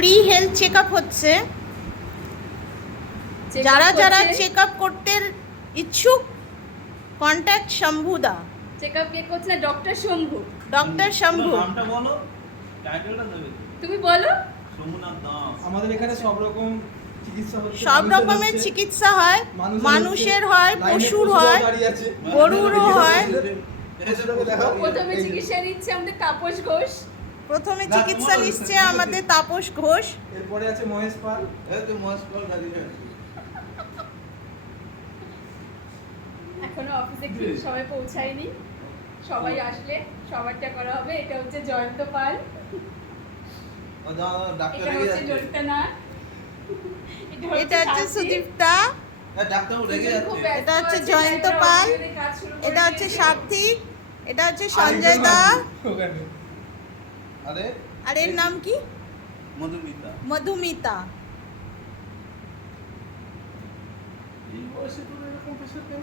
Free health check up হচ্ছে। যারা যারা চেক আপ করতে ইচ্ছুক কন্ট্যাক্ট শম্ভুদা। চেক আপ কে করছে? ডক্টর শম্ভু। ডক্টর শম্ভু। নামটা বলো, টাইটেলটা দেবে। তুমি বলো। সোমনাথ দাস। আমাদের এখানে সব রকম চিকিৎসা হচ্ছে। সব রকমের চিকিৎসা হয়, মানুষের হয়, পশুর হয়, গরুরও হয়। প্রথমে চিকিৎসা নিচ্ছে আমাদের তাপস ঘোষ। প্রথমে চিকিৎসা নিচ্ছে আমাদের তাপস ঘোষ। এরপরে আছে মহেশ পাল। এই তো মস্ত দাঁড়িয়ে আছে। এখনো অফিসে কি সবাই পৌঁছায়নি, সবাই আসলে সবারটা করা হবে। এটা হচ্ছে জয়ন্ত পাল, ও দাও ডাক্তার এটা রেগে হচ্ছে যাচ্ছে। ললিতা নাথ, এটা হচ্ছে সুদীপ্তা, ডাক্তার রেগে যাচ্ছে। এটা হচ্ছে জয়ন্ত পাল, এটা হচ্ছে সার্থিক, এটা হচ্ছে সঞ্জয় দা। আরে আর এর নাম কি? মধুমিতা। মধুমিতা। এই বয়সে তোর এরকম প্রেশার কেন?